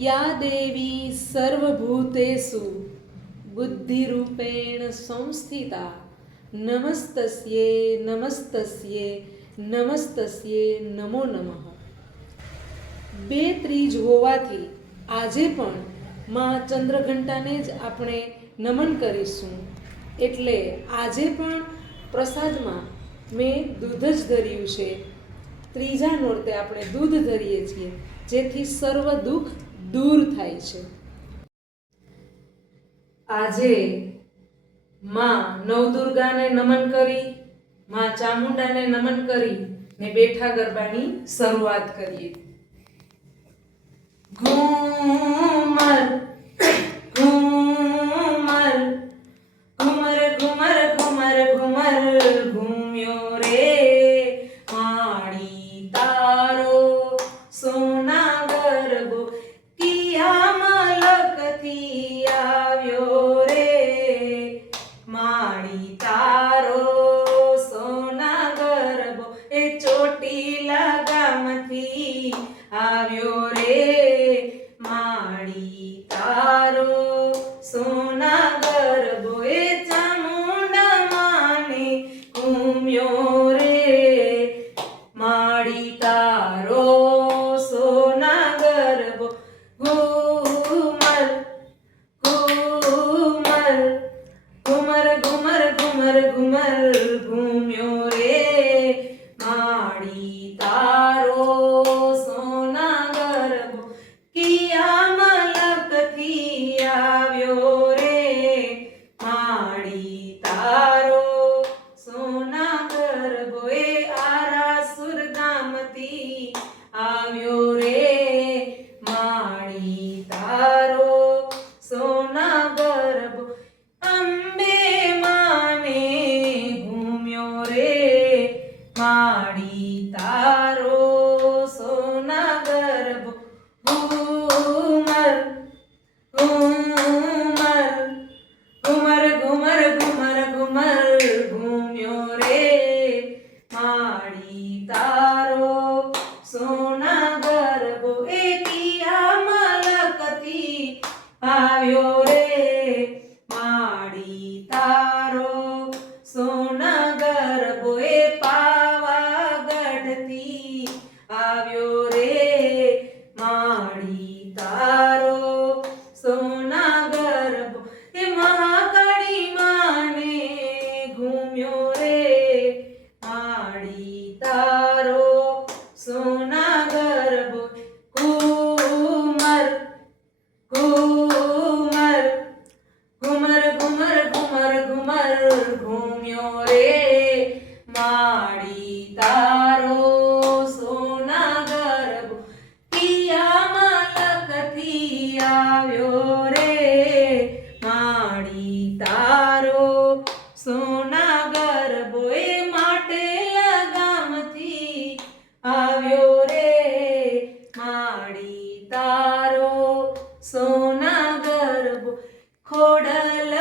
યા દેવી સર્વભૂતેષુ. બુદ્ધિરૂપેણ સંસ્થિતા. નમસ્તસ્યે નમસ્તસ્યે નમસ્તસ્યે નમો નમઃ. બે ત્રીજ હોવાથી આજે પણ માં ચંદ્રઘંટાને જ આપણે નમન કરીશું. એટલે આજે પણ પ્રસાદમાં મેં દૂધ જ ધર્યું છે. ત્રીજા નોરતે આપણે દૂધ ધરીએ છીએ, જેથી સર્વ દુઃખ દૂર થાય છે. આજે માં નવદુર્ગાને નમન કરી, માં ચામુંડાને નમન કરી ને બેઠા ગરબાની શરૂઆત કરીએ. ઘૂમર આવ્યો રે માડી તારો. સોના ગરબોએ ચામુંડા માને ઘૂમ્યો રે માડી તારો. સોના ગરબો ઘૂમર ઘૂમર ઘૂમર ઘૂમર ઘૂમર, ઘુમર આવ્યો રે માડી તારો સોના ગરબો એ આરાસુર આવ્યો રે માડી તારો સોના ગરબો અંબે માને ઘૂમ્યો રે માડી તારો સોના ગરબો ઘૂમર ઘૂમર ઘુમર ઘુમર ઘુમર ઘુમર ઘૂમ્યો રે માડી તારો સોના ગરબો એ પિયા મલકતી આવ્યો રે માડી તારો கோடல